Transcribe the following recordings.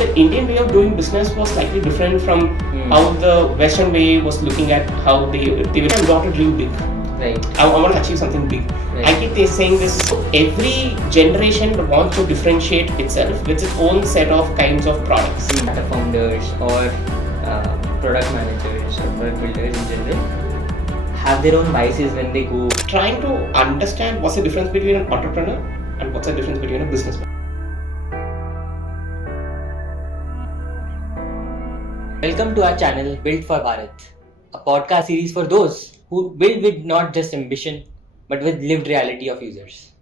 the Indian way of doing business was slightly different from how the Western way was looking at how they got to dream big. Right. I want to achieve something big. Right. I keep saying this. Every generation wants to differentiate itself with its own set of kinds of products. Data founders or product managers or product builders in general have their own biases when they go. Trying to understand what's the difference between an entrepreneur and what's the difference between a businessman. Welcome to our channel Built for Bharat, a podcast series for those who build with not just ambition but with lived reality of users.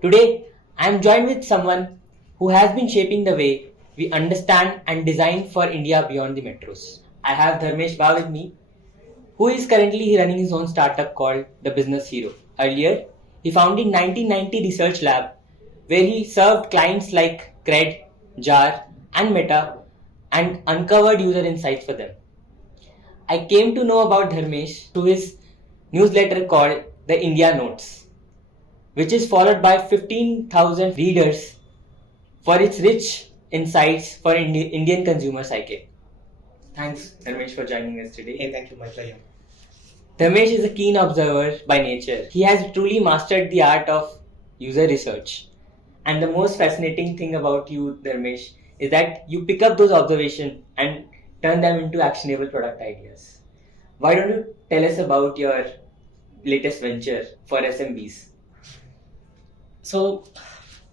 Today, I am joined with someone who has been shaping the way we understand and design for India beyond the metros. I have Dharmesh BA with me, who is currently running his own startup called The Business Hero. Earlier, he founded 1990 Research Lab, where he served clients like Cr, Jar and Meta and uncovered user insights for them. I came to know about Dharmesh through his newsletter called The India Notes, which is followed by 15,000 readers for its rich insights for Indian consumer psyche. Thanks, Dharmesh, for joining us today. Hey, thank you, my pleasure. Dharmesh is a keen observer by nature. He has truly mastered the art of user research. And the most fascinating thing about you, Dharmesh, is that you pick up those observations and turn them into actionable product ideas. Why don't you tell us about your latest venture for SMBs? So,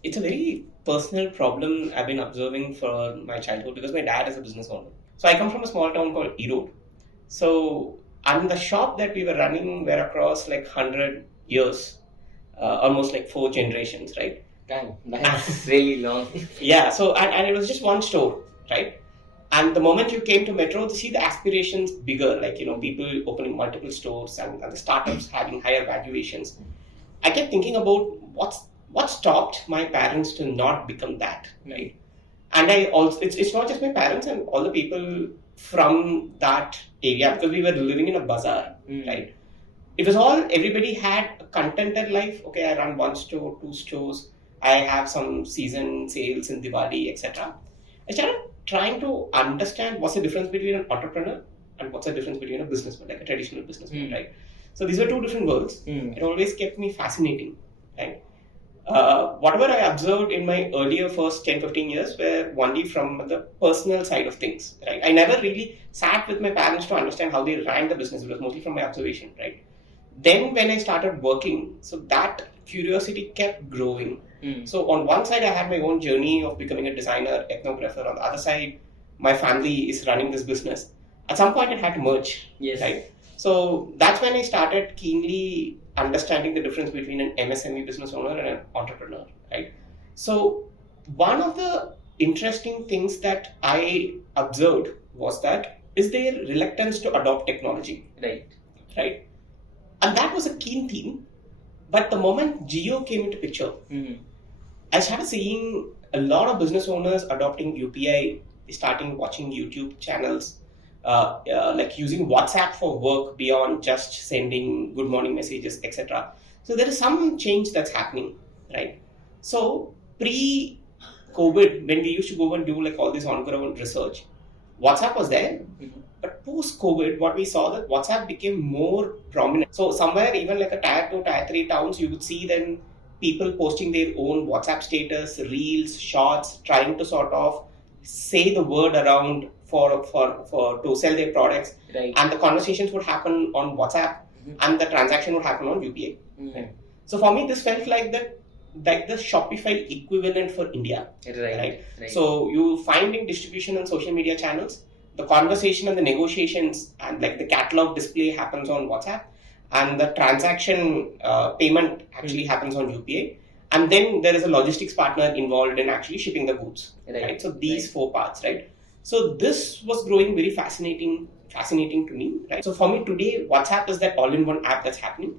it's a very personal problem I've been observing for my childhood because my dad is a business owner. So, I come from a small town called Erode. So, and the shop that we were running were across like 100 years, almost like 4 generations, right? Damn, that's really long. Yeah, so and it was just one store, right? And the moment you came to Metro, to see the aspirations bigger, like, people opening multiple stores and the startups having higher valuations. I kept thinking about what stopped my parents to not become that, right? And I also, it's not just my parents and all the people from that area, because we were living in a bazaar, right? It was all, everybody had a contented life. Okay, I run 1 store, 2 stores. I have some season sales in Diwali, etc. I started trying to understand what's the difference between an entrepreneur and what's the difference between a businessman, like a traditional businessman, right? So these were 2 different worlds. It always kept me fascinating, right? Whatever I observed in my earlier first 10-15 years were only from the personal side of things, right? I never really sat with my parents to understand how they ran the business. It was mostly from my observation, right? Then when I started working, so that curiosity kept growing. So on one side, I had my own journey of becoming a designer, ethnographer. On the other side, my family is running this business. At some point, it had to merge, right? So that's when I started keenly understanding the difference between an MSME business owner and an entrepreneur, right? So one of the interesting things that I observed was that is there reluctance to adopt technology, right? And that was a keen theme. But the moment Geo came into picture, I started seeing a lot of business owners adopting UPI, starting watching YouTube channels, like using WhatsApp for work beyond just sending good morning messages, etc. So there is some change that's happening, right? So pre-COVID, when we used to go and do like all this on-ground research, WhatsApp was there. But post-COVID, what we saw that WhatsApp became more prominent. So somewhere even like a tier 2, tier 3 towns, you would see then people posting their own WhatsApp status, reels, shorts, trying to sort of say the word around for to sell their products. And the conversations would happen on WhatsApp and the transaction would happen on UPI. Right? So for me, this felt like the Shopify equivalent for India. Right? So you finding distribution on social media channels, the conversation and the negotiations and like the catalog display happens on WhatsApp, and the transaction payment actually happens on UPI, and then there is a logistics partner involved in actually shipping the goods. Right? So these 4 parts, right? So this was growing very fascinating to me, right? So for me today, WhatsApp is that all-in-one app that's happening.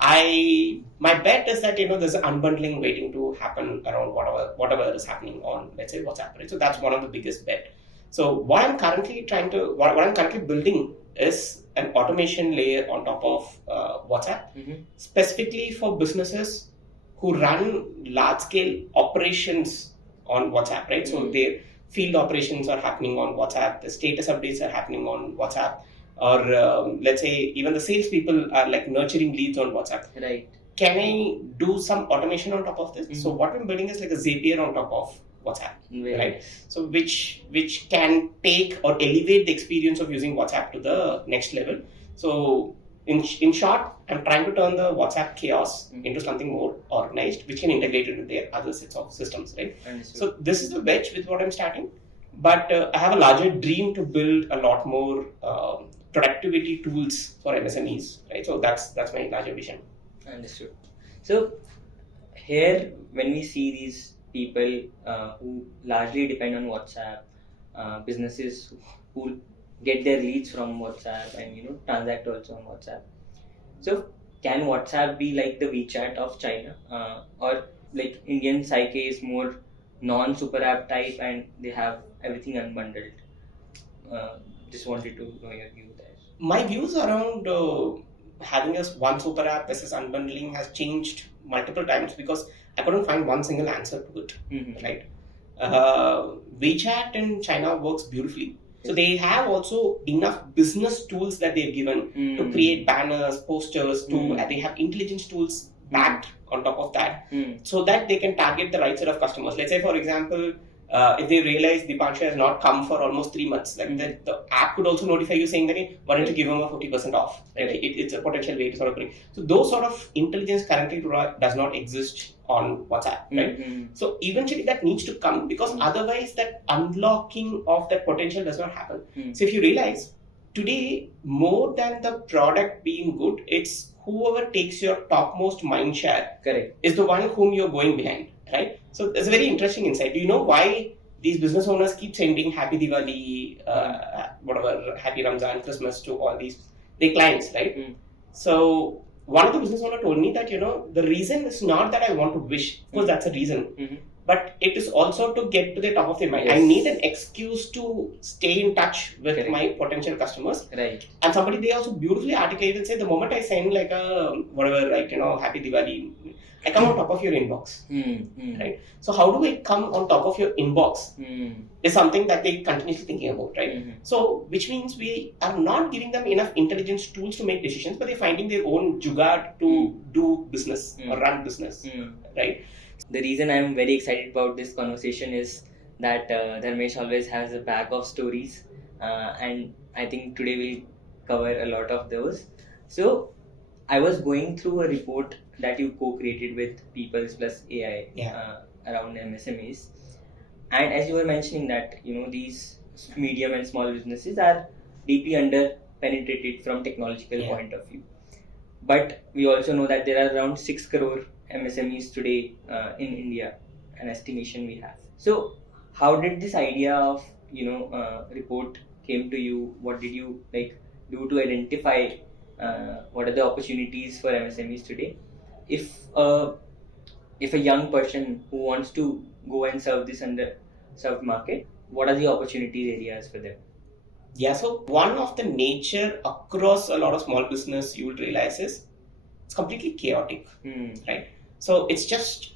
My bet is that there's an unbundling waiting to happen around whatever is happening on, let's say, WhatsApp, right? So that's one of the biggest bet. So what I'm currently building is an automation layer on top of WhatsApp, specifically for businesses who run large scale operations on WhatsApp, right? So field operations are happening on WhatsApp, the status updates are happening on WhatsApp, or let's say even the salespeople are like nurturing leads on WhatsApp. Right. Can I do some automation on top of this? So what I'm building is like a Zapier on top of WhatsApp, right? So which can take or elevate the experience of using WhatsApp to the next level. So in short, I'm trying to turn the WhatsApp chaos into something more organized, which can integrate into their other sets of systems, right? So this is the wedge with what I'm starting, but I have a larger dream to build a lot more productivity tools for MSMEs, right? So that's my larger vision. Understood. So here, when we see these people who largely depend on WhatsApp, businesses who get their leads from WhatsApp and transact also on WhatsApp. So can WhatsApp be like the WeChat of China, or like Indian psyche is more non-super app type and they have everything unbundled? Just wanted to know your view there. My views around having a one super app versus unbundling has changed multiple times because I couldn't find one single answer to it, right? WeChat in China works beautifully. So they have also enough business tools that they've given to create banners, posters, they have intelligence tools backed on top of that so that they can target the right set of customers. Let's say, for example, if they realize Dipanshu has not come for almost 3 months, like the app could also notify you saying that, hey, why don't you give them a 50% off? Right? It's a potential way to sort of bring. So those sort of intelligence currently does not exist on WhatsApp, right? So eventually that needs to come because otherwise that unlocking of that potential does not happen. So if you realize today, more than the product being good, it's whoever takes your topmost mind share is the one whom you're going behind, right? So it's a very interesting insight. Do you know why these business owners keep sending Happy Diwali, Happy Ramzan, Christmas to all their clients, right? So one of the business owners told me that, the reason is not that I want to wish, of course that's a reason, but it is also to get to the top of their mind. Yes. I need an excuse to stay in touch with my potential customers. Right. And somebody, they also beautifully articulate and say, the moment I send like a, Happy Diwali, I come on top of your inbox, right? So how do I come on top of your inbox is something that they continuously thinking about, right? So which means we are not giving them enough intelligence tools to make decisions, but they're finding their own jugaad to do business or run business, right? The reason I'm very excited about this conversation is that Dharmesh always has a bag of stories, and I think today we'll cover a lot of those. So I was going through a report that you co-created with Peoples Plus AI around MSMEs, and as you were mentioning that these medium and small businesses are deeply under penetrated from technological point of view, but we also know that there are around 6 crore MSMEs today in India, an estimation we have. So how did this idea of report came to you? What did you do to identify what are the opportunities for MSMEs today? If a young person who wants to go and serve this underserved market, what are the opportunity areas for them? Yeah, so one of the nature across a lot of small business you will realize is it's completely chaotic, right? So it's just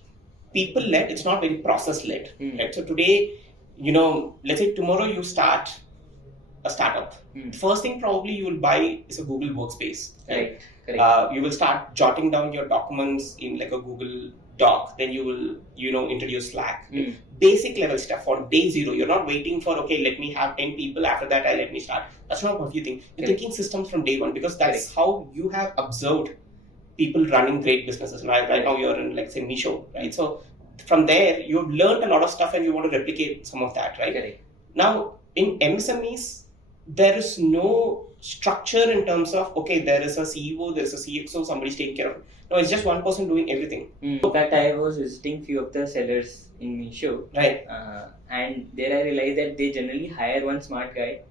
people-led, it's not very process-led, right? So today, let's say tomorrow you start a startup. First thing probably you will buy is a Google Workspace, right? You will start jotting down your documents in like a Google Doc, then you will, introduce Slack. Basic level stuff for day zero. You're not waiting for, okay, let me have 10 people, after that let me start. That's not what you think. You're thinking systems from day one because that's how you have observed people running great businesses. Right now you're in, like, say, Misho, right? So from there, you've learned a lot of stuff and you want to replicate some of that, right? Now, in MSMEs, there is no structure in terms of, okay, there is a CEO, there is a CXO, somebody's taking care of it. No, it's just one person doing everything. In fact, I was visiting few of the sellers in Misho. Right. And there I realized that they generally hire one smart guy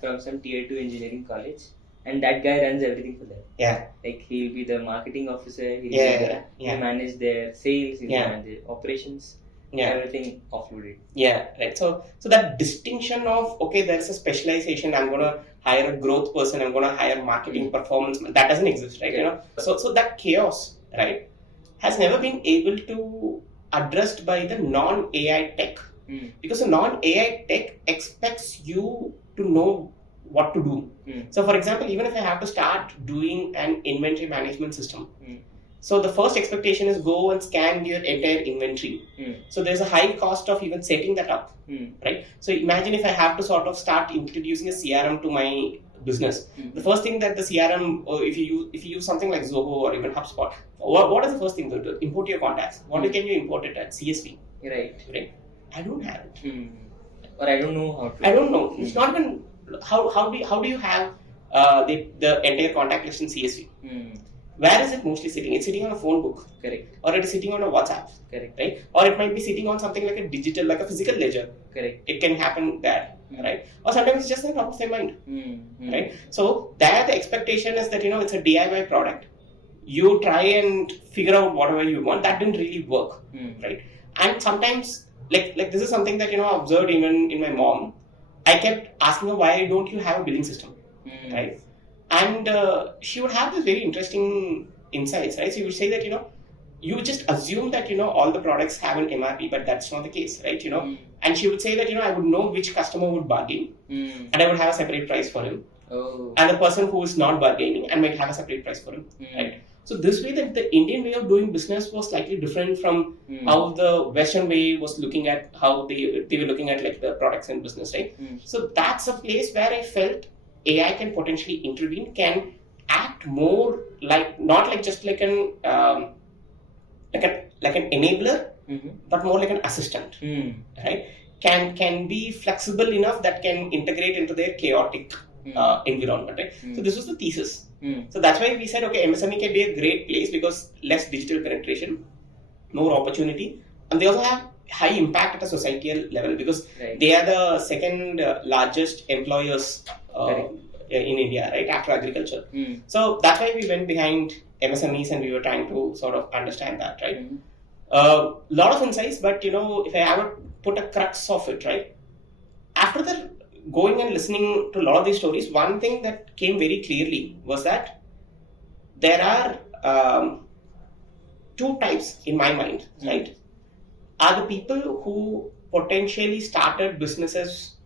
from some tier 2 engineering college. And that guy runs everything for them. Yeah. Like he'll be the marketing officer, he'll manage their sales, he'll manage their operations, everything offloaded. Yeah, right. So that distinction of, okay, there's a specialization, I'm gonna hire a growth person, I'm gonna hire marketing performance, that doesn't exist, right? So that chaos, right, has never been able to addressed by the non-AI tech Because a non-AI tech expects you to know what to do. So for example, even if I have to start doing an inventory management system, so the first expectation is go and scan your entire inventory. So there's a high cost of even setting that up, right? So imagine if I have to sort of start introducing a CRM to my business. The first thing that the CRM, or if you use something like Zoho or even HubSpot, what is the first thing to do? Import your contacts. What can you import it at? CSV. Right. I don't have it. Or I don't know how to. I don't know. It's not even how do you have the entire contact list in CSV? Where is it mostly sitting? It's sitting on a phone book. Correct. Or it is sitting on a WhatsApp. Correct. Right? Or it might be sitting on something like a digital, like a physical ledger. Correct. It can happen there. Right? Or sometimes it's just on top of their mind. Right? So there the expectation is that it's a DIY product. You try and figure out whatever you want. That didn't really work. Right? And sometimes like this is something that I observed even in my mom. I kept asking her, why don't you have a billing system? Right? And she would have this very interesting insights, right? So you would say that, you would just assume that, all the products have an MRP, but that's not the case, right? And she would say that, I would know which customer would bargain and I would have a separate price for him. And the person who is not bargaining and might have a separate price for him, right? So this way that the Indian way of doing business was slightly different from how the Western way was looking at how they were looking at like the products and business, right? So that's a place where I felt AI can potentially intervene, can act more like not like just like an enabler, but more like an assistant, right? Can be flexible enough that can integrate into their chaotic environment, right? So this was the thesis. So that's why we said, okay, MSME can be a great place because less digital penetration, more opportunity, and they also have high impact at a societal level because they are the second largest employers in India, right, after agriculture. So that's why we went behind MSMEs and we were trying to sort of understand that, right? Lot of insights, but if I ever put a crux of it, right, after the going and listening to a lot of these stories, one thing that came very clearly was that there are two types in my mind, right? Are the people who potentially started businesses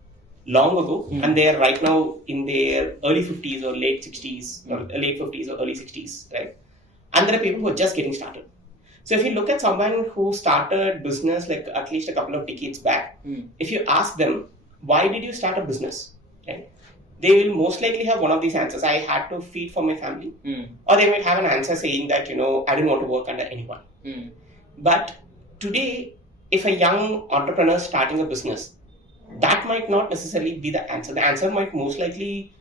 long ago and they are right now in their early 50s or late 60s or late 50s or early 60s, right? And there are people who are just getting started. So if you look at someone who started business like at least a couple of decades back, if you ask them, why did you start a business? Right? They will most likely have one of these answers. I had to feed for my family. Or they might have an answer saying that, I didn't want to work under anyone. But today, if a young entrepreneur is starting a business, that might not necessarily be the answer. The answer might most likely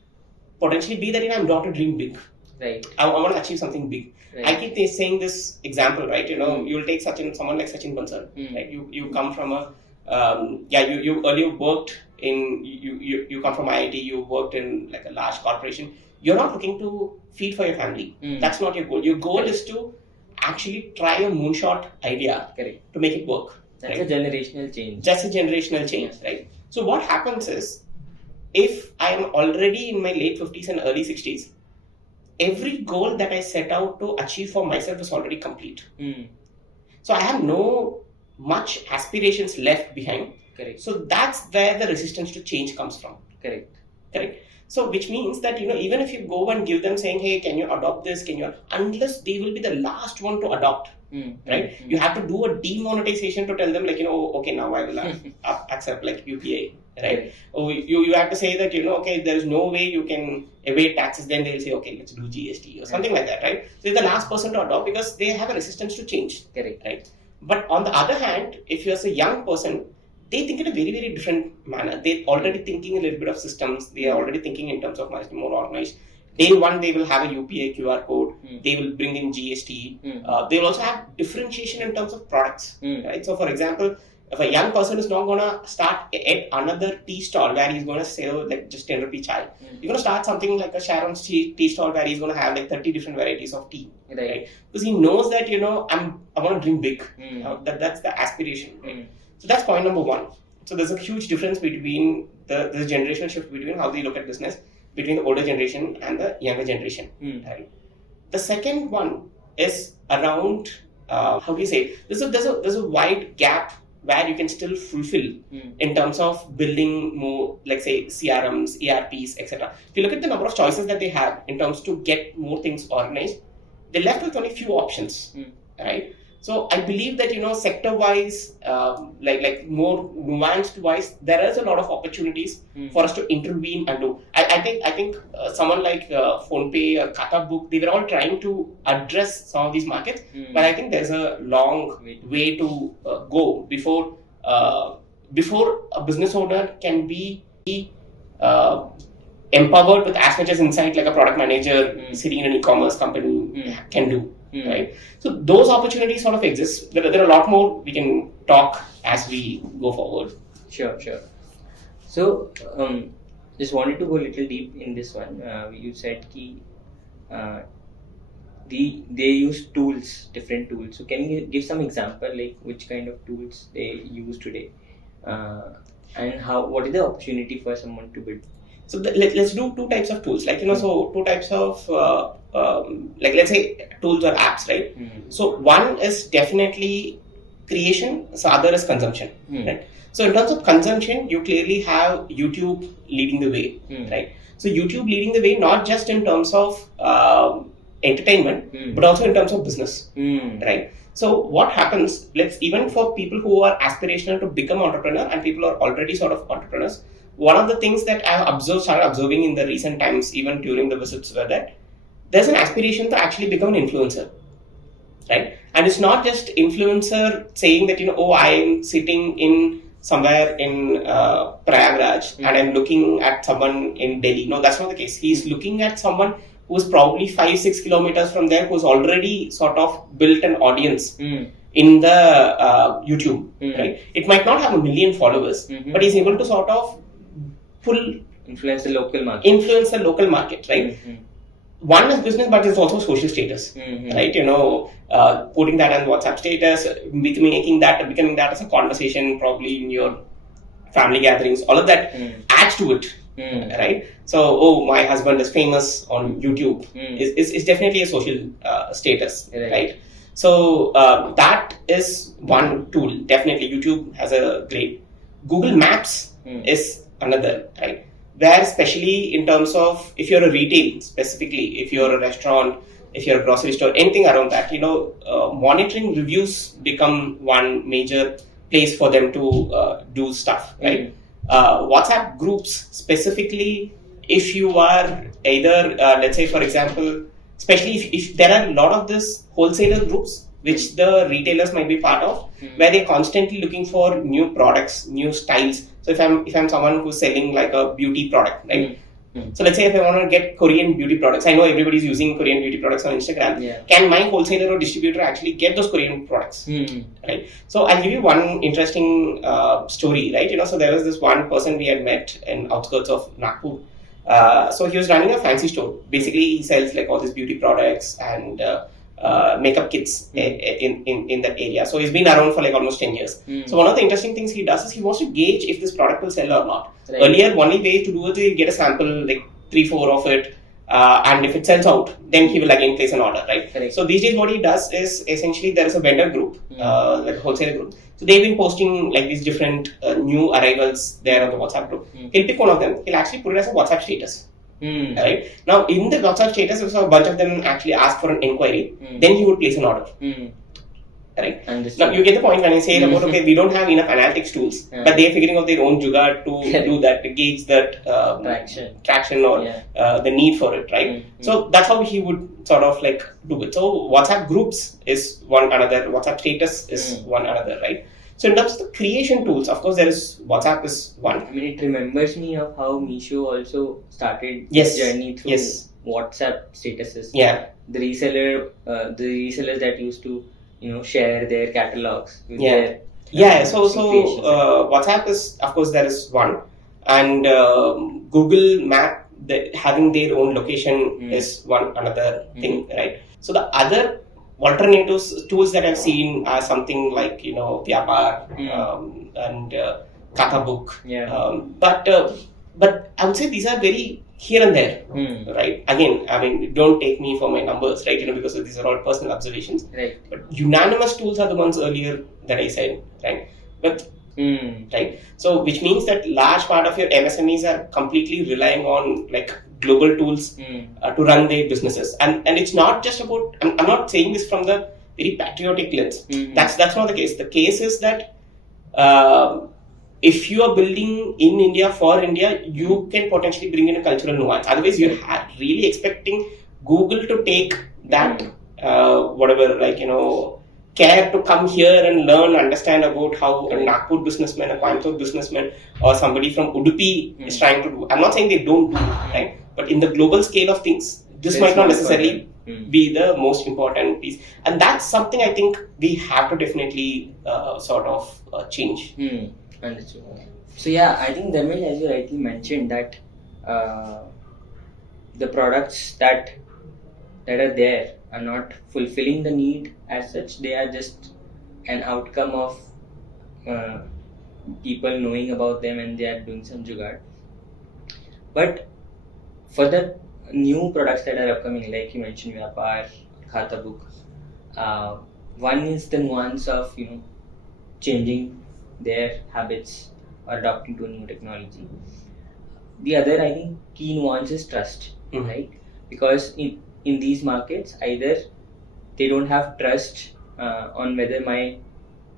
potentially be that I'm not to dream big. Right. I want to achieve something big. Right. I keep saying this example, right? You'll take someone like Sachin Bansal, right? You come from a you earlier worked in you come from IIT, you worked in like a large corporation. You're not looking to feed for your family. That's not your goal. Your goal is to actually try a moonshot idea to make it work. That's a generational change. Just a generational change, right? So what happens is, if I am already in my late 50s and early 60s, every goal that I set out to achieve for myself is already complete. So I have no much aspirations left behind. Correct. So that's where the resistance to change comes from. Correct. So which means that even if you go and give them saying, hey, can you adopt this? Unless they will be the last one to adopt. Right? You have to do a demonetization to tell them like, okay, now I will accept like UPI, right? Or you have to say that, okay, there is no way you can evade taxes. Then they'll say, okay, let's do GST or something like that, right? So you're the last person to adopt because they have a resistance to change. Correct. Right? But on the other hand, if you're a young person, they think in a very, very different manner. They're already thinking a little bit of systems. They are already thinking in terms of much more organized. Day one, they will have a UPI QR code. They will bring in GST. They will also have differentiation in terms of products. Right? So, for example, if a young person is not going to start at another tea stall where he's going to sell like just 10 rupee chai, you're going to start something like a Sharon's tea stall where he's going to have like 30 different varieties of tea. Right? Because he knows that, I want to dream big. That's the aspiration. Right? So that's point number one. So there's a huge difference between the generational shift between how they look at business between the older generation and the younger generation. Right? The second one is around how do you say there's a wide gap where you can still fulfill in terms of building more, like say CRMs, ERPs, etc. If you look at the number of choices that they have in terms to get more things organized, they're left with only few options, right? So I believe that sector-wise, like more nuanced-wise, there is a lot of opportunities for us to intervene and do. I think someone like PhonePe or Kata Book, they were all trying to address some of these markets, but I think there's a long way to go before a business owner can be empowered with as much as insight like a product manager sitting in an e-commerce company can do. Right, so those opportunities sort of exist. There are a lot more we can talk as we go forward. Sure. So, just wanted to go a little deep in this one. You said that they use tools, different tools. So, can you give some example, like which kind of tools they use today, and what is the opportunity for someone to build? So let's do two types of tools, like so two types of like let's say tools or apps, right? So one is definitely creation, so other is consumption, right? So in terms of consumption, you clearly have YouTube leading the way, right? So YouTube leading the way not just in terms of entertainment, but also in terms of business, right? So what happens? Even for people who are aspirational to become entrepreneur and people who are already sort of entrepreneurs. One of the things that I've started observing in the recent times, even during the visits, were that there's an aspiration to actually become an influencer, right? And it's not just influencer saying that, I'm sitting in somewhere in Prayagraj and I'm looking at someone in Delhi. No, that's not the case. He's looking at someone who's probably 5-6 kilometers from there, who's already sort of built an audience in the YouTube, right? It might not have 1 million followers, but he's able to sort of influence the local market, right? One is business, but it's also social status, right? Putting that on WhatsApp status, becoming that as a conversation, probably in your family gatherings, all of that adds to it, right? So, my husband is famous on YouTube. Is definitely a social status, right? So that is one tool. Definitely, YouTube has a great. Google Maps is another, right? Where especially in terms of if you're a retail, specifically if you're a restaurant, if you're a grocery store, anything around that, monitoring reviews become one major place for them to do stuff, right? WhatsApp groups specifically, if you are either let's say for example, especially if there are a lot of this wholesaler groups which the retailers might be part of, where they're constantly looking for new products, new styles. So if I'm someone who's selling like a beauty product, right? So let's say if I want to get Korean beauty products, I know everybody's using Korean beauty products on Instagram. Can my wholesaler or distributor actually get those Korean products, right? So I'll give you one interesting story, right? So there was this one person we had met in outskirts of Nagpur. So he was running a fancy store. Basically, he sells like all these beauty products and makeup kits in that area. So he's been around for like almost 10 years. So one of the interesting things he does is he wants to gauge if this product will sell or not. Right. Earlier, only way to do it, he'll get a sample, like 3-4 of it, and if it sells out, then he will again place an order, right? Correct. So these days what he does is essentially there is a vendor group, like a wholesaler group. So they've been posting like these different new arrivals there on the WhatsApp group. He'll pick one of them, he'll actually put it as a WhatsApp status. Right? Now, in the WhatsApp status, if a bunch of them actually ask for an inquiry, then he would place an order. Right? Now, you get the point when I say about, okay, we don't have enough analytics tools, but they're figuring out their own jugaad to do that, to gauge that traction or the need for it, right? So that's how he would sort of like do it. So WhatsApp groups is one another, WhatsApp status is one another, right? So in terms of the creation tools, of course, WhatsApp is one. I mean, it remembers me of how Meesho also started its journey through WhatsApp statuses. The resellers that used to, share their catalogs with their so WhatsApp is, of course, there is one, and Google Map having their own location is one another thing, right? So the other alternatives tools that I've seen are something like Vyapar and Kata Book, but I would say these are very here and there, right? Again, I mean, don't take me for my numbers, right? Because these are all personal observations. Right. But unanimous tools are the ones earlier that I said, right? with, right? So which means that large part of your MSMEs are completely relying on like global tools to run their businesses, and it's not just about. I'm not saying this from the very patriotic lens. That's not the case. The case is that if you are building in India for India, you can potentially bring in a cultural nuance. Otherwise, you're really expecting Google to take that whatever, like, care to come here and learn, understand about how a Nagpur businessman, a Coimbatore businessman, or somebody from Udupi is trying to do. I'm not saying they don't do, right? But in the global scale of things, this might not necessarily be the most important piece. And that's something I think we have to definitely sort of change. Understood. So yeah, I think Dharmesh, as you rightly mentioned, that the products that are there are not fulfilling the need as such. They are just an outcome of people knowing about them and they are doing some jugaad. But for the new products that are upcoming, like you mentioned, Vyapar, Khata Book, one is the nuance of changing their habits or adopting to a new technology. The other, I think, key nuance is trust, right? Because in these markets, either they don't have trust on whether my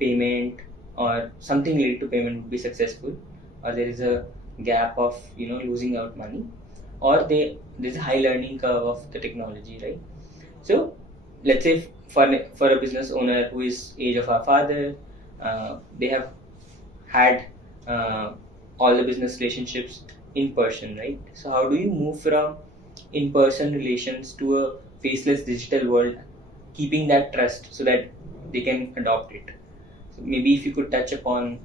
payment or something related to payment would be successful, or there is a gap of losing out money, or there's a high learning curve of the technology, right? So let's say for a business owner who is age of our father, they have had all the business relationships in person, right? So how do you move from in-person relations to a faceless digital world, keeping that trust so that they can adopt it? So maybe if you could touch upon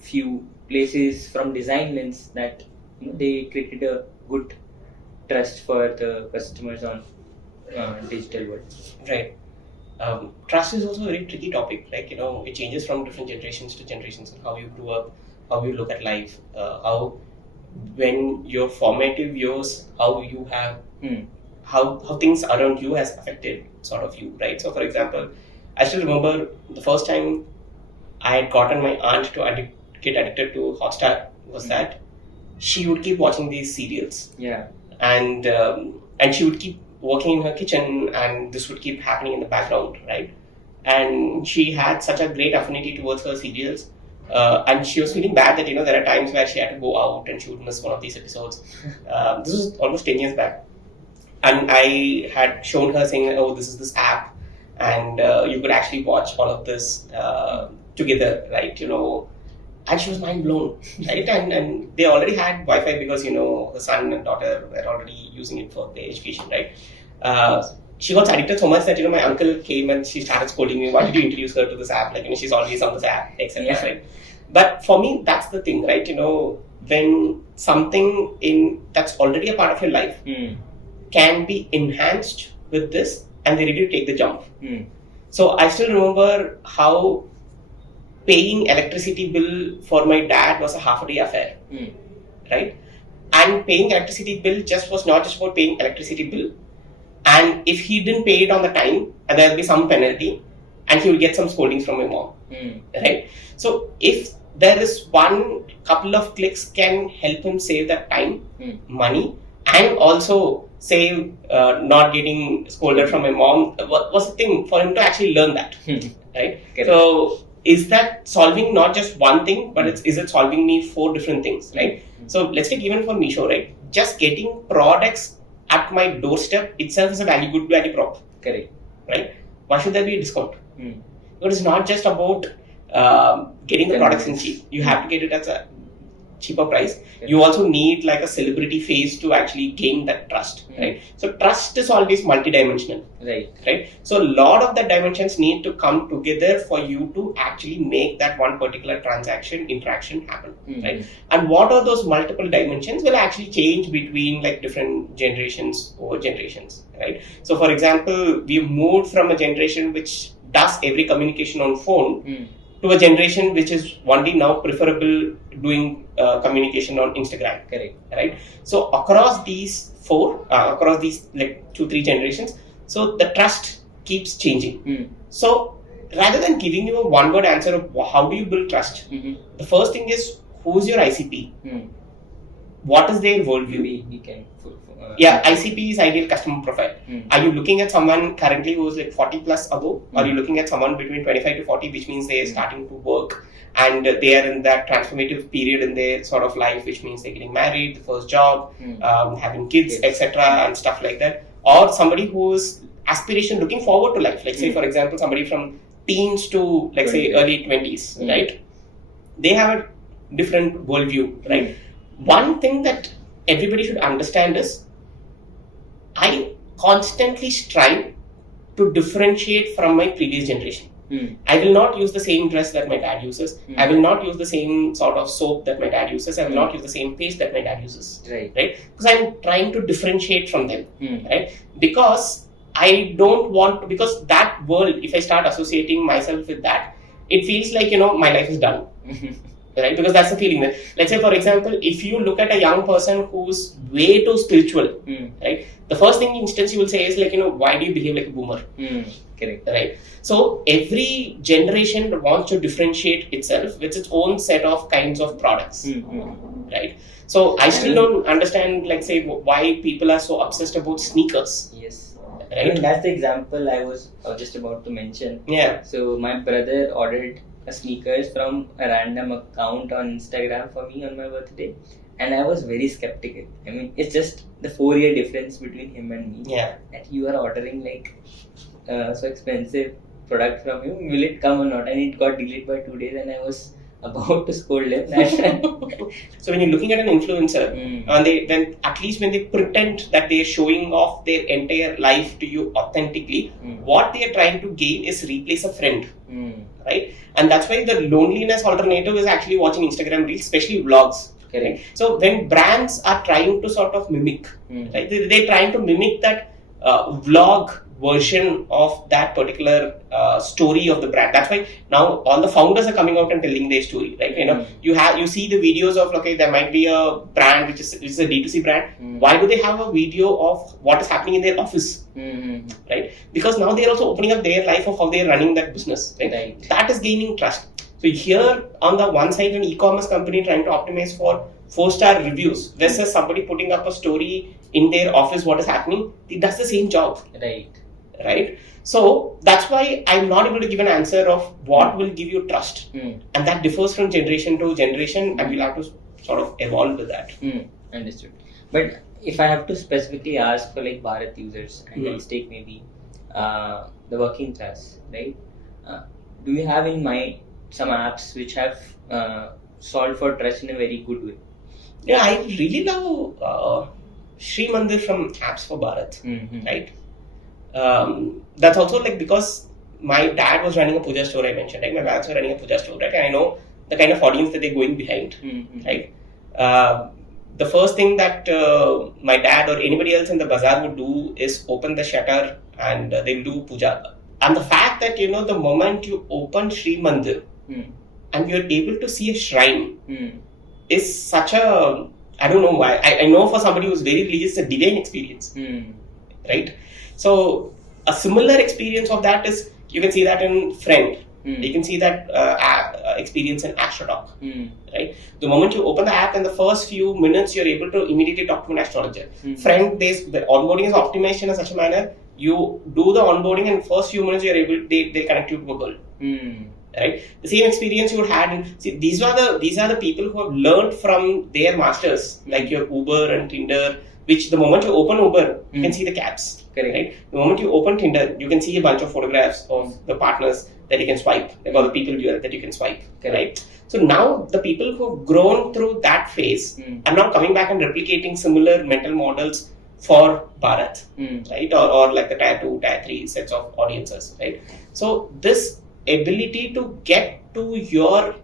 few places from design lens that they created a good trust for the customers on digital world. Right. Trust is also a very tricky topic. Like, it changes from different generations to generations, and how you grew up, how you look at life, how when your formative years, how you have, how things around you has affected sort of you, right? So, for example, I still remember the first time I had gotten my aunt to get addicted to Hotstar was that she would keep watching these serials. Yeah. And she would keep working in her kitchen, and this would keep happening in the background, right? And she had such a great affinity towards her serials, and she was feeling bad that there are times where she had to go out and she would miss one of these episodes. This was almost 10 years back, and I had shown her saying, "Oh, this is this app, and you could actually watch all of this together, right?" And she was mind blown, right? And they already had Wi-Fi because her son and daughter were already using it for their education, right? She got addicted so much that my uncle came and she started scolding me. Why did you introduce her to this app? Like she's always on this app, etc. Yeah. Right? But for me, that's the thing, right? When something that's already a part of your life can be enhanced with this, and they're ready to take the jump. So I still remember how paying electricity bill for my dad was a half-a-day affair, right? And paying electricity bill was not just about paying electricity bill. And if he didn't pay it on the time, there will be some penalty, and he will get some scoldings from my mom, right? So if there is one couple of clicks can help him save that time, money, and also save not getting scolded from my mom, was the thing for him to actually learn that, right? Correct. So is that solving not just one thing, but is it solving me 4 different things, right? So let's take even for Meesho, right? Just getting products at my doorstep itself is a good value prop. Correct. Right? Why should there be a discount? It is not just about getting the products in cheap. You have to get it at a cheaper price. Okay. You also need like a celebrity face to actually gain that trust, right? So trust is always multidimensional, right? So a lot of the dimensions need to come together for you to actually make that one particular interaction happen, right? And what are those multiple dimensions will actually change between like different generations over generations, right? So for example, we've moved from a generation which does every communication on phone to a generation which is only now preferable doing communication on Instagram. Correct. Right? So across these like 2-3 generations, so the trust keeps changing. So rather than giving you a one-word answer of how do you build trust, the first thing is, who's your ICP? What is their worldview? We can. ICP is ideal customer profile. Are you looking at someone currently who's like 40 plus above? Or are you looking at someone between 25 to 40, which means they're starting to work and they are in that transformative period in their sort of life, which means they're getting married, the first job, having kids, etc. and stuff like that. Or somebody who's aspiration looking forward to life. Like say, for example, somebody from teens to, like say, early 20s, right? They have a different worldview, right? One thing that everybody should understand is, I constantly strive to differentiate from my previous generation. I will not use the same dress that my dad uses. I will not use the same sort of soap that my dad uses. I will not use the same paste that my dad uses. Right? Because I'm trying to differentiate from them. Right? Because I don't want to, because that world, if I start associating myself with that, it feels like, my life is done. Right? Because that's the feeling that, let's say, for example, if you look at a young person who's way too spiritual, right? The first thing instance you will say is like, why do you behave like a boomer? Correct. Right? So every generation wants to differentiate itself with its own set of kinds of products. Right? So I still don't understand, like say, why people are so obsessed about sneakers. Yes. Right? I mean, that's the example I was just about to mention. Yeah. So my brother ordered a sneakers from a random account on Instagram for me on my birthday, and I was very skeptical. I mean, it's just the 4-year difference between him and me. Yeah. That you are ordering like so expensive product from him, will it come or not? And it got delayed by 2 days, and I was about to scold him. So when you're looking at an influencer, and then at least when they pretend that they're showing off their entire life to you authentically, what they are trying to gain is replace a friend. Right? And that's why the loneliness alternative is actually watching Instagram Reels, especially vlogs. Right? So when brands are trying to sort of mimic, right? They're trying to mimic that vlog version of that particular story of the brand. That's why now all the founders are coming out and telling their story, right? You see the videos of, okay, there might be a brand which is a D2C brand. Why do they have a video of what is happening in their office? Right? Because now they're also opening up their life of how they're running that business. Right? That is gaining trust. So here on the one side, an e-commerce company trying to optimize for 4-star reviews versus somebody putting up a story in their office, what is happening, it does the same job. Right? So that's why I'm not able to give an answer of what will give you trust. And that differs from generation to generation, and we'll have to sort of evolve with that. Understood. But if I have to specifically ask for like Bharat users, and let's take maybe the working class, right? Do you have in mind some apps which have solved for trust in a very good way? Yeah, I really love Sri Mandir from Apps for Bharat, right? That's also like because my dad was running a puja store, I mentioned, right? My parents were running a puja store, right? And I know the kind of audience that they're going behind, right? The first thing that my dad or anybody else in the bazaar would do is open the shutter and they'll do puja. And the fact that, the moment you open Sri Mandir and you're able to see a shrine is such a, I don't know why, I know for somebody who's very religious, it's a divine experience, right? So a similar experience of that is, you can see that in Friend, you can see that experience in Astrotalk, right? The moment you open the app, in the first few minutes, you're able to immediately talk to an astrologer. Friend, the onboarding is optimized in such a manner, you do the onboarding and first few minutes you're able, they connect you to a girl. Right? The same experience you would have in, see, these are the people who have learned from their masters, like your Uber and Tinder, which the moment you open Uber, you can see the cabs. Correct. Right? The moment you open Tinder, you can see a bunch of photographs of the partners that you can swipe, like all the people that you can swipe. Correct. Right? So now the people who have grown through that phase are now coming back and replicating similar mental models for Bharat, right? Or like the tier 2, tier 3 sets of audiences, right? So this ability to get to your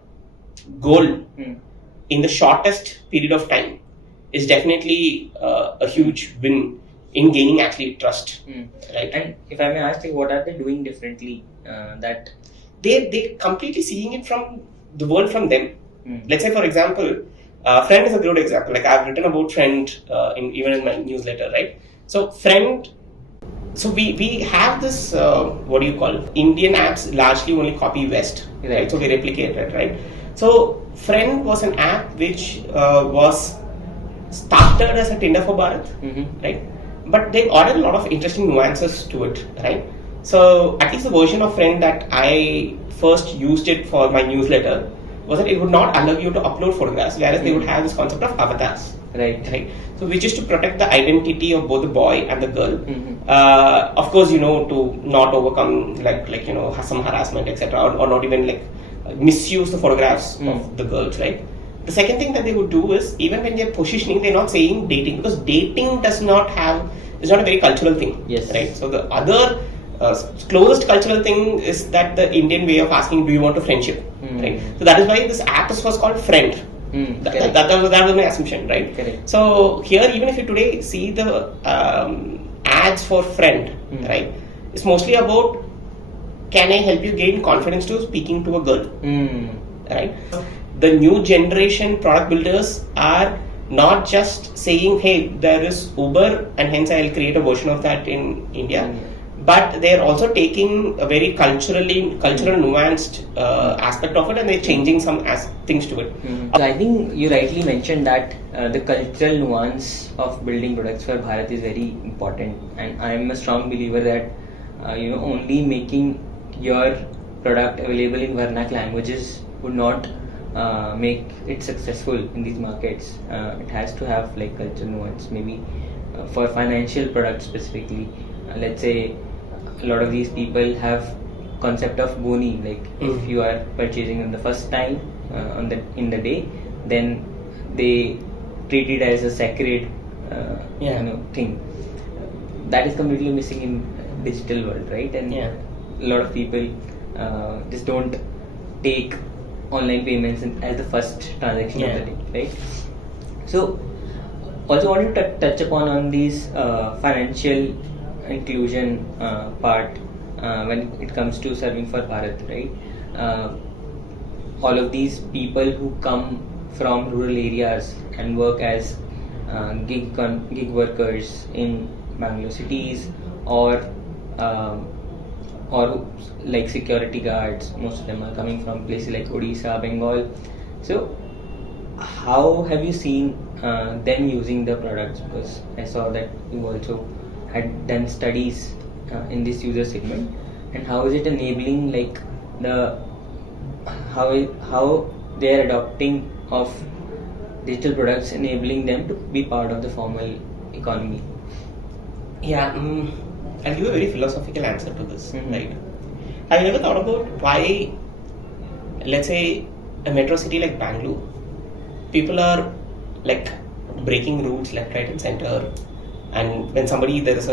goal in the shortest period of time is definitely a huge win in gaining actually trust, right? And if I may ask, like, what are they doing differently that they're completely seeing it from the world from them. Let's say, for example, Friend is a good example. Like I've written about Friend even in my newsletter, right? So Friend So we have this what do you call, Indian apps largely only copy West, right? So we replicate it, right? So Friend was an app which was started as a Tinder for Bharat, right? But they added a lot of interesting nuances to it, right? So at least the version of Friend that I first used it for my newsletter was that it would not allow you to upload photographs, whereas they would have this concept of avatars. Right. So which is to protect the identity of both the boy and the girl. Of course, to not overcome like some harassment, etc., or not even like misuse the photographs of the girls, right? The second thing that they would do is, even when they're positioning, they're not saying dating, because dating is not a very cultural thing. Yes. Right. So the other closest cultural thing is that the Indian way of asking, do you want a friendship? Right. So that is why this app was called Friend. That was my assumption, right? Correct. So here, even if you today see the ads for Friend, right, it's mostly about, can I help you gain confidence to speaking to a girl, right? The new generation product builders are not just saying, hey, there is Uber and hence I'll create a version of that in India. But they're also taking a very cultural nuanced aspect of it, and they're changing some things to it. So I think you rightly mentioned that the cultural nuance of building products for Bharat is very important, and I am a strong believer that only making your product available in vernac languages would not make it successful in these markets. It has to have like cultural nuance. Maybe for financial products specifically, let's say a lot of these people have concept of boni, like if you are purchasing them the first time in the day, then they treat it as a sacred thing. That is completely missing in digital world, right? And a lot of people just don't take online payments as the first transaction of the day, right? So also wanted to touch upon on these financial inclusion part when it comes to serving for Bharat, right? All of these people who come from rural areas and work as gig workers in Bangalore cities or like security guards, most of them are coming from places like Odisha, Bengal. So how have you seen them using the products? Because I saw that you also had done studies in this user segment, and how is it enabling like how they are adopting of digital products, enabling them to be part of the formal economy? I'll give a very philosophical answer to this, right? Have you ever thought about why, let's say, a metro city like Bangalore, people are like breaking routes left, right, and center, and when there is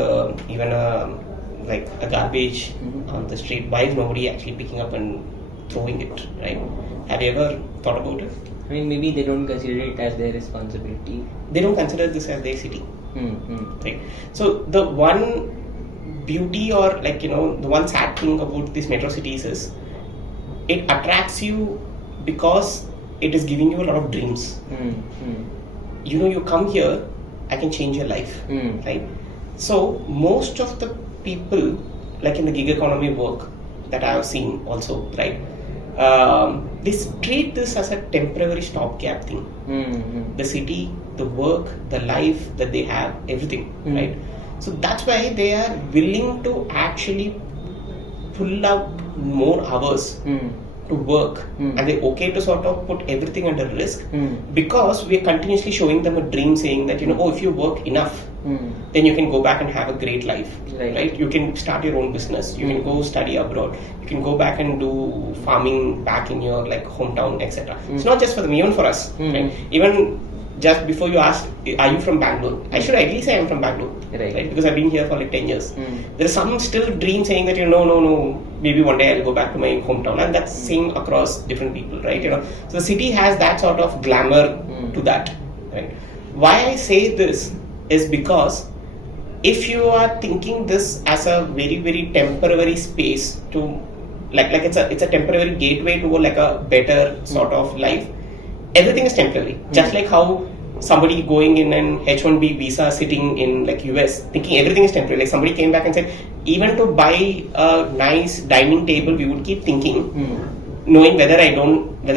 even a garbage on the street, why is nobody actually picking up and throwing it, right? Have you ever thought about it? I mean, maybe they don't consider it as their responsibility. They don't consider this as their city, right? So the one beauty, or the one sad thing about these metro cities is it attracts you because it is giving you a lot of dreams. You come here, I can change your life, right? So most of the people, like in the gig economy work that I have seen also, right, they treat this as a temporary stopgap thing. The city, the work, the life that they have, everything, right? So that's why they are willing to actually pull out more hours to work, and they're okay to sort of put everything under risk because we're continuously showing them a dream, saying that if you work enough, then you can go back and have a great life, right? You can start your own business, you can go study abroad, you can go back and do farming back in your hometown, etc. It's not just for them, even for us, right? Even just before you asked, are you from Bangalore? I should at least say I'm from Bangalore, right? Because I've been here for 10 years. There is some still dream saying that no, maybe one day I'll go back to my hometown, and that's same across different people, right? So the city has that sort of glamour to that, right? Why I say this is because if you are thinking this as a very, very temporary space to like it's a temporary gateway to a better sort of life, everything is temporary. Just like how somebody going in an H1B visa sitting in like US thinking everything is temporary. Like somebody came back and said, even to buy a nice dining table, we would keep thinking, knowing whether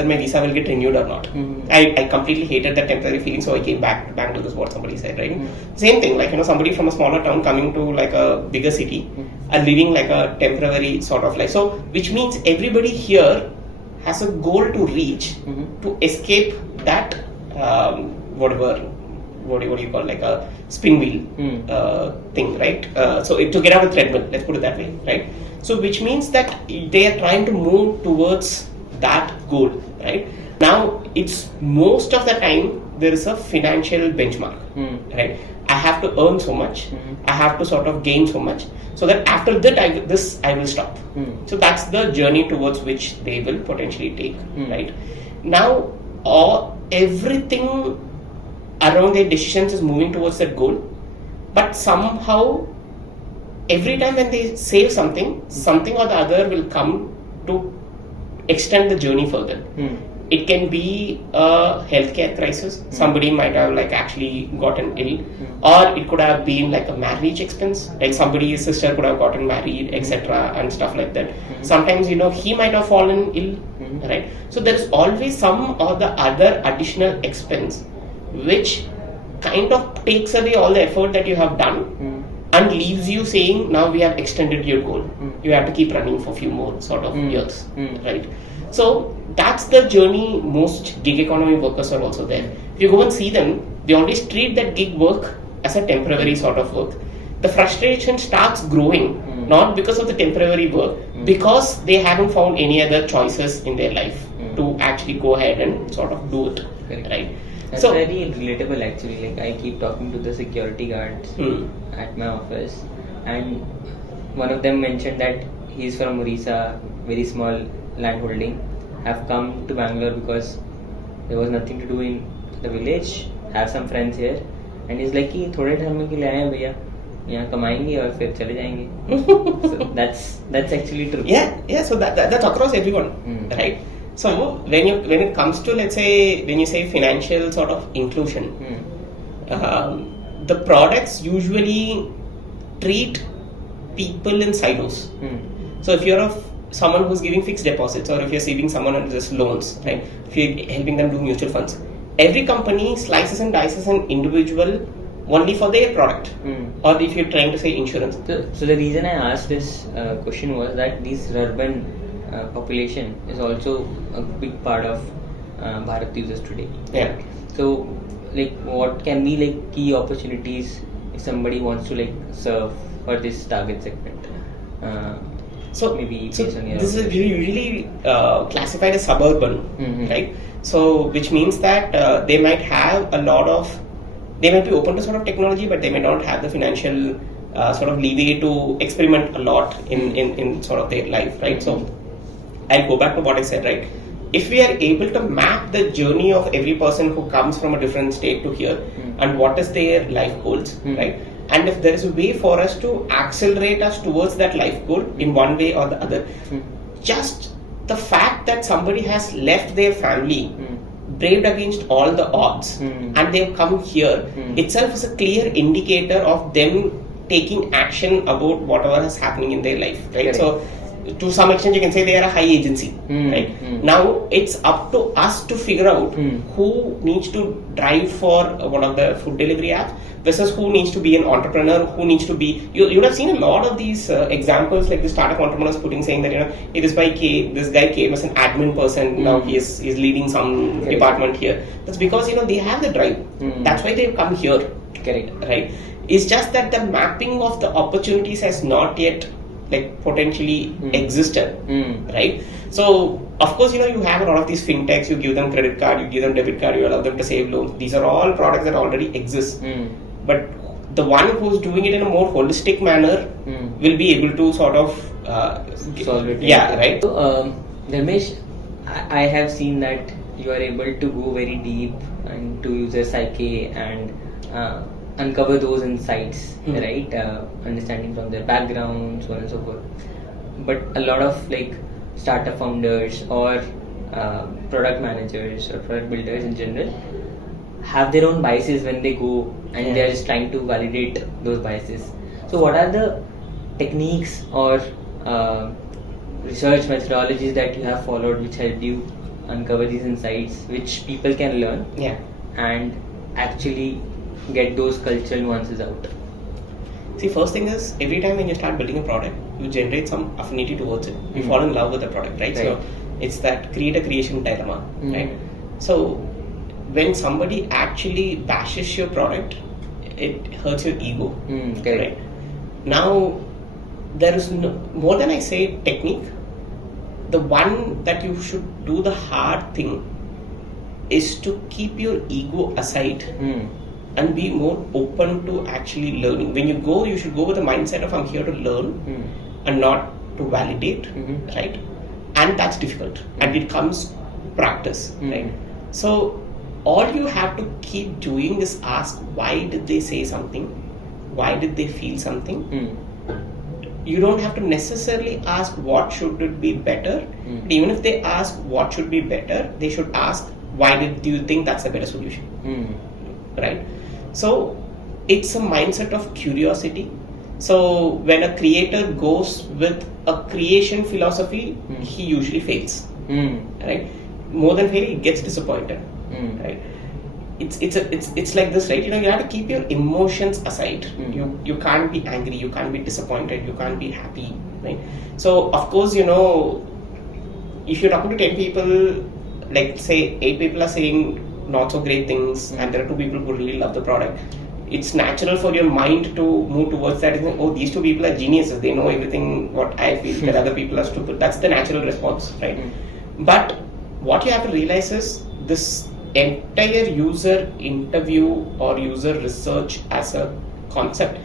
my visa will get renewed or not. I completely hated that temporary feeling, so I came back to Bangalore, is what somebody said, right? Same thing, like, somebody from a smaller town coming to like a bigger city and living like a temporary sort of life. So, which means everybody here has a goal to reach to escape that, what do you call, like a spin wheel thing, right? So to get out of the treadmill, let's put it that way, right? So which means that they are trying to move towards that goal, right? Now it's most of the time there is a financial benchmark, right? I have to earn so much, I have to sort of gain so much, so that after that I will stop. So that's the journey towards which they will potentially take, right? Now everything around their decisions is moving towards that goal, but somehow every time when they save something or the other will come to extend the journey further. It can be a healthcare crisis. Somebody might have like actually gotten ill, or it could have been like a marriage expense. Like somebody's sister could have gotten married, etc., and stuff like that. Sometimes he might have fallen ill, right? So there is always some or the other additional expense, which kind of takes away all the effort that you have done and leaves you saying, now we have extended your goal. You have to keep running for a few more sort of years, right? So that's the journey most gig economy workers are also there. If you go and see them, they always treat that gig work as a temporary sort of work. The frustration starts growing, not because of the temporary work, because they haven't found any other choices in their life to actually go ahead and sort of do it, right? That's very relatable actually. Like I keep talking to the security guards at my office, and one of them mentioned that he's from Orissa, very small land holding, have come to Bangalore because there was nothing to do in the village, have some friends here, and he's like कि थोड़े time के लिए आए हैं भैया, यहाँ कमाएंगे और फिर चले जाएंगे. So that's actually true. Yeah. So that's across everyone, right? So when it comes to, let's say, when you say financial sort of inclusion, the products usually treat people in silos. So if you're someone who's giving fixed deposits, or if you're saving someone under just loans, right? If you're helping them do mutual funds, every company slices and dices an individual only for their product, or if you're trying to say insurance. So the reason I asked this question was that these urban population is also a big part of Bharat users today. Yeah. So like what can be like key opportunities if somebody wants to like serve for this target segment? So maybe this is usually classified as suburban, right? So which means that they might have they might be open to sort of technology, but they may not have the financial sort of leeway to experiment a lot in sort of their life, right? So I'll go back to what I said, right? If we are able to map the journey of every person who comes from a different state to here, and what is their life goals, right? And if there is a way for us to accelerate us towards that life goal in one way or the other, just the fact that somebody has left their family, braved against all the odds, and they've come here itself is a clear indicator of them taking action about whatever is happening in their life, right? So to some extent you can say they are a high agency, right? Now it's up to us to figure out who needs to drive for one of the food delivery apps versus who needs to be an entrepreneur, who needs to be, you would have seen a lot of these examples, like the startup entrepreneurs saying that, hey, this guy came as an admin person, now he's leading some department here. That's because they have the drive. That's why they've come here. Correct. Right? It's just that the mapping of the opportunities has not yet like potentially existed, right? So of course you have a lot of these fintechs. You give them credit card, you give them debit card, you allow them to save loans. These are all products that already exist, but the one who's doing it in a more holistic manner will be able to sort of solve it. Yeah, right. So Dharmesh, I have seen that you are able to go very deep into user psyche and uncover those insights, right? Understanding from their background, so on and so forth. But a lot of like startup founders or product managers or product builders in general have their own biases when they go and they are just trying to validate those biases. So what are the techniques or research methodologies that you have followed which helped you uncover these insights which people can learn and actually get those cultural nuances out? See, first thing is, every time when you start building a product, you generate some affinity towards it. You fall in love with the product, right? So it's that creation dilemma, right? So when somebody actually bashes your product, it hurts your ego, right? Now, there is more than I say technique. The one that you should do the hard thing is to keep your ego aside and be more open to actually learning. When you go, you should go with the mindset of I'm here to learn and not to validate, right? And that's difficult, and it comes practice, right? So all you have to keep doing is ask, why did they say something? Why did they feel something? You don't have to necessarily ask what should it be better. Even if they ask what should be better, they should ask, do you think that's a better solution? Right? So it's a mindset of curiosity. So when a creator goes with a creation philosophy, he usually fails. Right? More than fail, he gets disappointed. Right? It's like this, right? You have to keep your emotions aside. You can't be angry, you can't be disappointed, you can't be happy, right? So of course, if you're talking to 10 people, like say 8 people are saying not so great things, and there are 2 people who really love the product, it's natural for your mind to move towards that. Oh, these 2 people are geniuses, they know everything what I feel, that other people are stupid. That's the natural response, right? But what you have to realize is this entire user interview or user research as a concept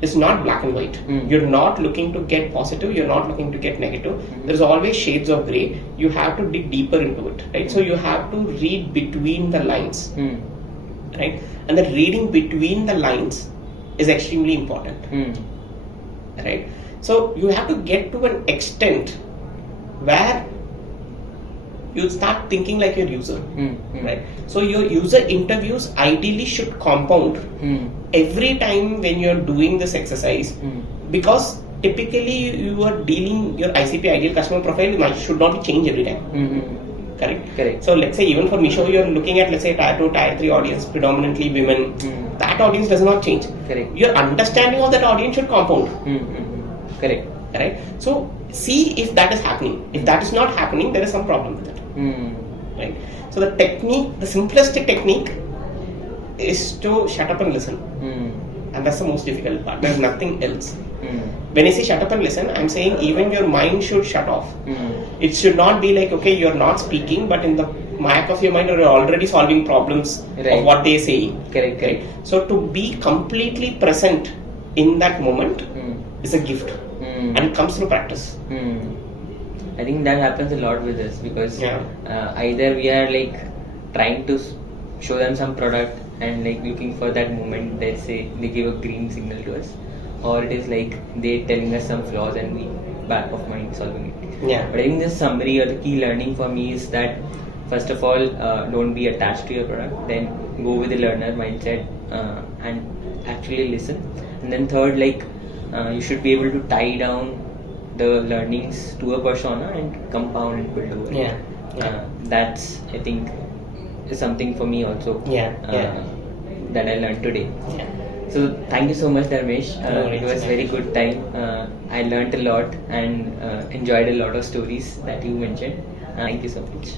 is not black and white. You're not looking to get positive, you're not looking to get negative. There's always shades of gray. You have to dig deeper into it, right? So you have to read between the lines, right? And the reading between the lines is extremely important, right? So you have to get to an extent where you start thinking like your user, right? So your user interviews ideally should compound every time when you're doing this exercise, because typically you are dealing your ICP, ideal customer profile, should not change every time. Correct. So let's say even for Misho, you're looking at, let's say, tier 2, tier 3 audience, predominantly women. That audience does not change. Your understanding of that audience should compound. Right? So see if that is happening. If that is not happening, there is some problem with it. Right? So the technique, the simplest technique is to shut up and listen. And that's the most difficult part. There's nothing else. When I say shut up and listen, I'm saying even your mind should shut off. It should not be like, okay, you're not speaking, but in the back of your mind you're already solving problems of what they say. Correct. So to be completely present in that moment is a gift. And it comes through practice. I think that happens a lot with us, because either we are like trying to show them some product and like looking for that moment, let's say they give a green signal to us, or it is like they telling us some flaws and we back of mind solving it. But I think the summary or the key learning for me is that first of all, don't be attached to your product, then go with the learner mindset and actually listen, and then third, like you should be able to tie down the learnings to a persona and compound and build over it. That's, I think, is something for me also that I learned today. So thank you so much, Dharmesh. It was very good time. I learned a lot and enjoyed a lot of stories that you mentioned. Thank you so much.